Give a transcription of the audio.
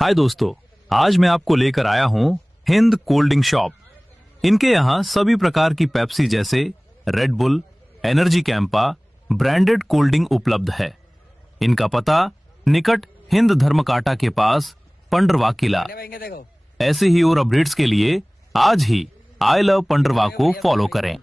हाय दोस्तों, आज मैं आपको लेकर आया हूँ हिंद कोल्ड ड्रिंक शॉप। इनके यहाँ सभी प्रकार की पेप्सी जैसे red bull, energy Campa branded cold drink उपलब्ध है। इनका पता निकट हिंद धर्मकाटा के पास पंडरवा किला। ऐसे ही और अपडेट्स के लिए आज ही आई लव पंडरवा को फॉलो करें।